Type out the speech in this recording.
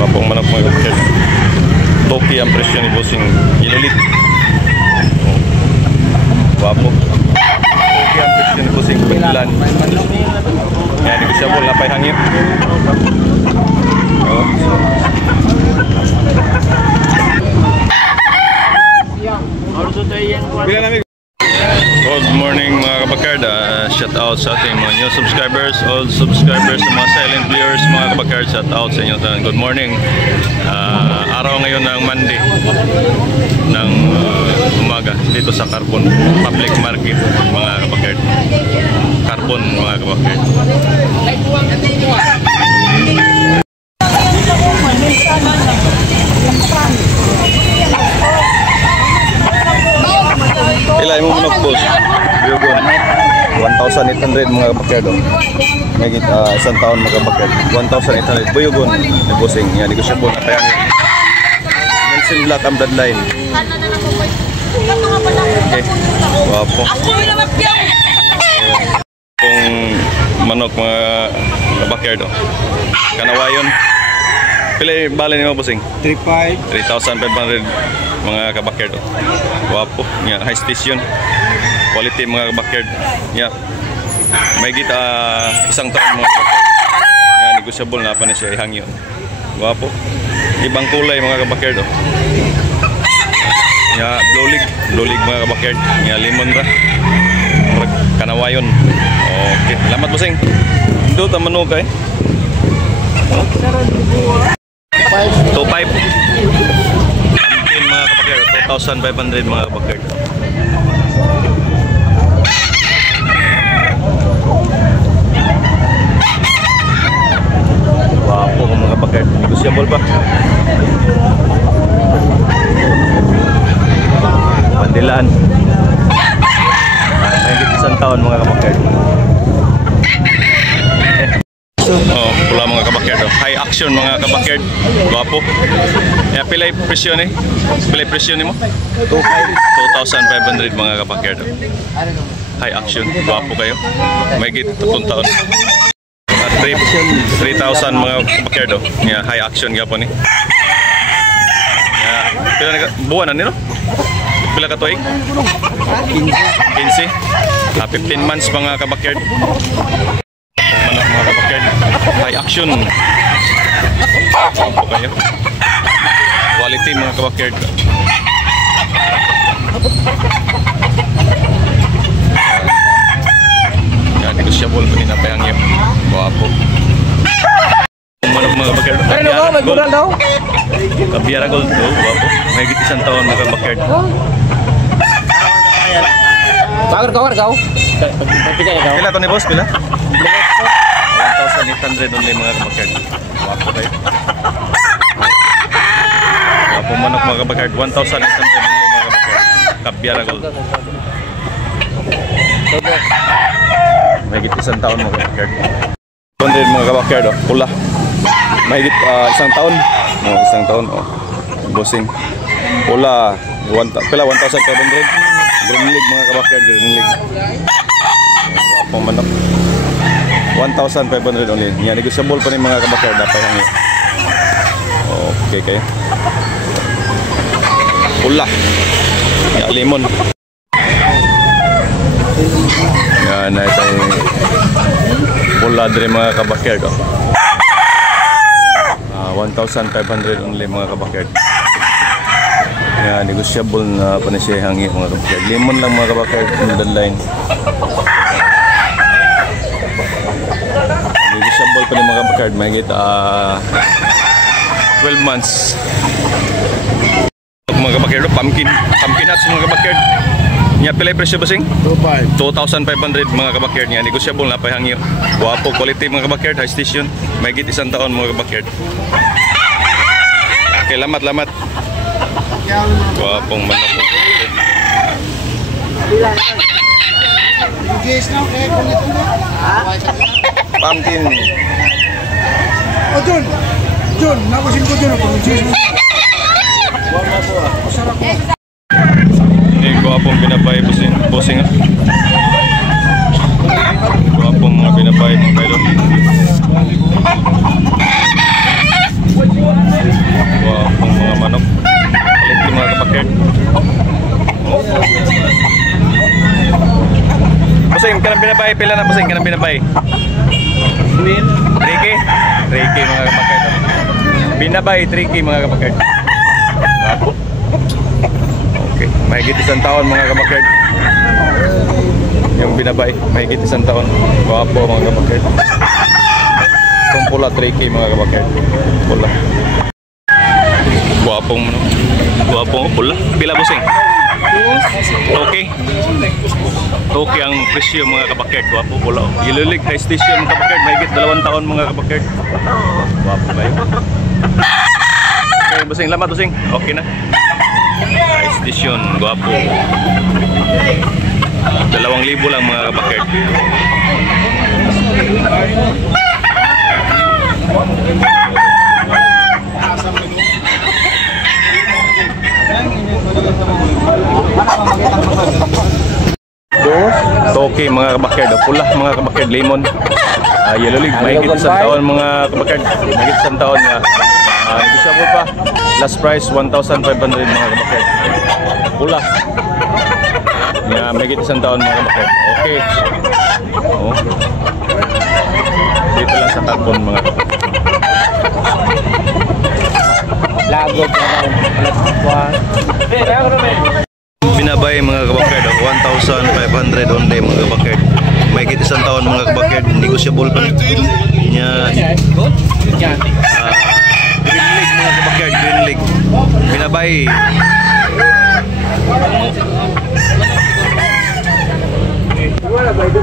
Wapong manok mga kabakyard. Toki ang presyo ni Bossing Ililit. Wapo. Toki ang presyo ni Bossing Paglan. Yan, hindi ko siya po lapay hangin. Good morning mga kabakyard. Shout out sa ating mga new subscribers, all subscribers, mga silent viewers mga kabakyard. Shout out sa inyo. Good morning. Araw ngayon ng Monday ng umaga dito sa Carbon Public Market mga kabakyard. Carbon mga kabakyard. Ilay mo manok boss. Biyugon. 1,800 mga kabakyard. May isang taon mga kabakyard. 1,800 buyugon. May Bossing. Yan, negosyable na kaya. Nelson Black ang bloodline. Okay. Wapo. Kung manok mga kabakyard. Kanawayon. Pila bala ni mo Bossing? 3,500 mga kabakyard. Wapo. Yan, high station. Quality mga kabakyard. Yan. May kita isang taon mga kabakyard. Yan, negosyable na pa na siya ihangyo. Wapo. Ibang kulay mga kabakyard. Yan, blue lig mga kabakyard. Yan, lemon ra. Kanawayon. Okay. Salamat Bossing. Ito tamano kay. 2,500 mga kabakyard. 2,500 mga kabakyard. Wapo mga kabakyard. Negosyable pa. Pandilaan. Mahigit isang taon mga kabakyard. Oh, pula mga kabakyard. High action mga kabakyard. Wapo. Ya, pilay presyo ni? Pilay presyo ni mo? 2,500 mga kabakyard. High action. Wapo kayo. Mahigit 3 taon. 3,000 mga kabakyard. Ya, high action gapo ni. Ya, pila na buwan na nino? Pila ka tuig? 15. 15 months mga kabakyard. Manok mga kabakyard. High action. Wapo kayo. Quality mga kabakyard. Yan, negosyable pa rin na pahangip. Wapo. Manok mga kabakyard. Kabiara gold to. Wapo. May higit isang taon mga kabakyard. Kau. Pila to ni boss? Pila? 1,800 only mga kabakyard. Wapo kayo. Wapo manok mga kabakyard. 1,800 only mga kabakyard. Kabiara gold. Mahigit isang taon mga kabakyard. 200 mga kabakyard. Pula. Mahigit isang taon. Isang taon. Bossing. Pula. Pila 1,500. Green League mga kabakyard. Green League. Wapo manok. 1,500 only. Yan, negosyable pa rin mga kabakyard. Dapat hangin. Okay kayo. Pula. Yan, lemon. Yan, na ito yung pula din mga kabakyard. 1,500 only mga kabakyard. Yan, negosyable na pa na siya hangin mga kabakyard. Lemon lang mga kabakyard. Line. Negosyable pa rin mga kabakyard. Mahigit 12 months. Mga kabakyard, pumpkin nuts mga kabakyard. Nya pilay presyo Bossing? 2,500 mga kabakyard niya. Negosyable na pa hangyo. Wapo quality mga kabakyard, high station. Mahigit isang taon mga kabakyard. Okay, lamat. Wapong manok. Pumpkin. Oh, John, nakusin ko John. Ini guwapong pinapay Bossing. Guwapong mga pinapay mga kailon. binabay, pila na bossing, kanang binabay. 3K? 3K mga kabakard. Binabay, 3K mga kabakard. Wapo. Okay, mahigit isang taon mga kabakard. Yung binabay, mahigit isang taon. Wapo mga kabakard. Kung pula, 3K mga kabakard. Pula. Guwapong no? Guwapong pula. Pila bossing? Okay. Okay ang presyo mga kabakard. Guwapo pula. Yellow League High Station kabakard. Mahigit 2 taon mga kabakard. Guwapo ba yun? Okay bossing, lamat bossing. Okay na. High Station, guwapo. 2,000 lang mga kabakard. Okay mga kabakard, pula mga kabakard, lemon. Yellow League, mahigit isang taon mga kabakard. Mahigit isang taon nga. Negotiable pa. Last price 1,500 mga kabakard. Pula. Mahigit isang taon mga kabakard. Okay. Oh. Dito lang sa carbon mga kabakard. Lago pa Binabay mga kabakard, 1,500 only mga kabakard. Mahigit isang taon mga kabakard, negotiable pa niya. Green League mga kabakard, Green League. Binabay. Wala ba ito?